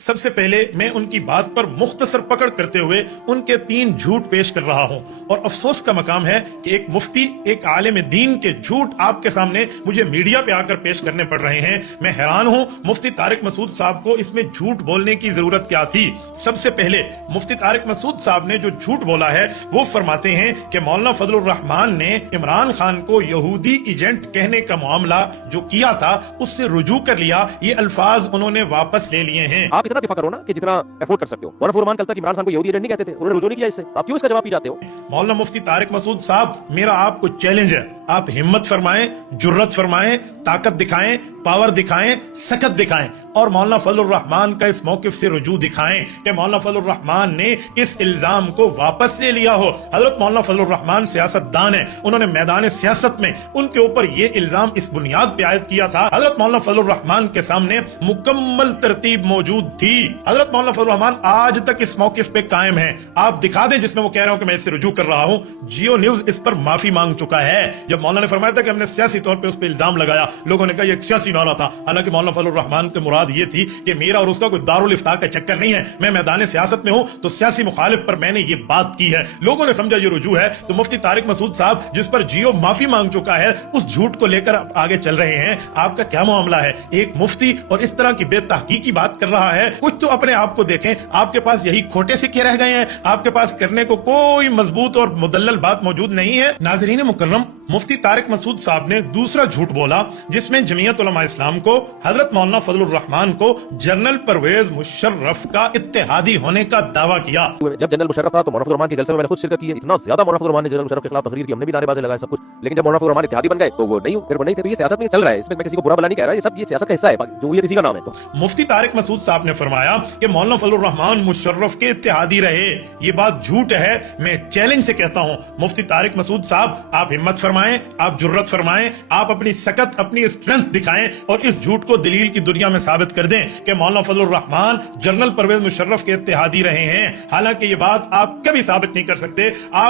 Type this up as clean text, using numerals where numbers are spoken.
سب سے پہلے میں ان کی بات پر مختصر پکڑ کرتے ہوئے ان کے 3 جھوٹ پیش کر رہا ہوں، اور افسوس کا مقام ہے کہ ایک مفتی، ایک عالم دین کے جھوٹ آپ کے سامنے مجھے میڈیا پہ آ کر پیش کرنے پڑ رہے ہیں۔ میں حیران ہوں مفتی طارق مسعود صاحب کو اس میں جھوٹ بولنے کی ضرورت کیا تھی۔ سب سے پہلے مفتی طارق مسعود صاحب نے جو جھوٹ بولا ہے وہ فرماتے ہیں کہ مولانا فضل الرحمان نے عمران خان کو یہودی ایجنٹ کہنے کا معاملہ جو کیا تھا اس سے رجوع کر لیا، یہ الفاظ انہوں نے واپس لے لیے ہیں۔ آپ اتنا دفاع کرو نا کہ جتنا افورڈ کر سکتے ہو۔ مولانا فضل الرحمان کل تک عمران خان کو یہودی ایجنٹ نہیں کہتے تھے، انہوں نے رجوع نہیں کیا اس سے، آپ کیوں اس کا جواب پی جاتے ہو؟ مولانا مفتی طارق مسعود صاحب، میرا آپ کو چیلنج ہے، آپ ہمت فرمائیں، جرت فرمائیں، طاقت دکھائیں، پاور دکھائیں، سکت دکھائیں، اور مولانا فضل الرحمان کا اس موقف سے رجوع دکھائیں کہ مولانا فضل الرحمان نے اس الزام کو واپس لے لیا ہو۔ حضرت مولانا فضل الرحمان سیاست دان ہیں، انہوں نے میدان سیاست میں ان کے اوپر یہ الزام اس بنیاد پہ عائد کیا تھا۔ حضرت مولانا فضل الرحمان کے سامنے مکمل ترتیب موجود تھی۔ حضرت مولانا فضل الرحمان آج تک اس موقف پہ قائم ہیں، آپ دکھا دیں جس میں وہ کہہ رہے ہوں کہ میں اس سے رجوع کر رہا ہوں۔ جیو نیوز اس پر معافی مانگ چکا ہے۔ جب مولانا نے فرمایا تھا کہ ہم نے سیاسی طور پہ اس پہ الزام لگایا، لوگوں نے کہا یہ ایک سیاسی نعرہ تھا، حالانکہ مولانا فضل الرحمان کی مراد یہ تھی کہ میرا اور اس کا کوئی دارالافتاء کا چکر نہیں ہے، میں میدان سیاست میں ہوں تو سیاسی مخالف پر میں نے یہ بات کی ہے، لوگوں نے سمجھا یہ رجوع ہے۔ تو مفتی طارق مسعود صاحب جس پر جیو معافی مانگ چکا ہے، اس جھوٹ کو لے کر آگے چل رہے ہیں، آپ کا کیا معاملہ ہے؟ ایک مفتی اور اس طرح کی بے تحقیقی بات کر رہا ہے، کچھ تو اپنے آپ کو دیکھیں، آپ کے پاس یہی کھوٹے سکے رہ گئے ہیں، آپ کے پاس کرنے کو کوئی مضبوط اور مدلل بات موجود نہیں ہے۔ ناظرین مکرم، مفتی طارق مسعود صاحب نے دوسرا جھوٹ بولا جس میں جمعیت علماء اسلام کو حضرت مولانا فضل الرحمان کو جنرل پرویز مشرف کا اتحادی ہونے کا دعویٰ کیا۔ جب جنرل مشرف تھا تو مولانا فضل الرحمان کے جلسے میں میں نے خود شرکت کی ہے، اتنا زیادہ مولانا فضل الرحمان نے جنرل مشرف کے خلاف تقریر کی، ہم نے بھی نعرے بازی لگائے سب کچھ، لیکن جب مولانا فضل الرحمان اتحادی بن گئے تو وہ نہیں، پھر وہ نہیں تھے۔ تو یہ سیاست میں چل رہا ہے، اس میں میں کسی کو برا بلا نہیں کہہ رہا، یہ سب یہ سیاست کا حصہ ہے، جمہوریت اسی کا نام ہے۔ تو مفتی طارق مسعود صاحب نے فرمایا کہ مولانا فضل الرحمان مشرف کے اتحادی رہے، یہ بات جھوٹ ہے۔ میں چیلنج سے کہتا ہوں مفتی طارق مسعود صاحب، آپ ہمت فرمائیں، آپ جرت فرمائیں، آپ اپنی سکت، اپنی اسٹرینتھ دکھائیں اور اس جھوٹ کو دلیل کی دنیا میں ثابت کر دیں کہ مولانا فضل الرحمان جنرل پرویز مشرف کے اتحادی رہے ہیں، حالانکہ یہ بات آپ کبھی ثابت نہیں کر سکتے۔ آپ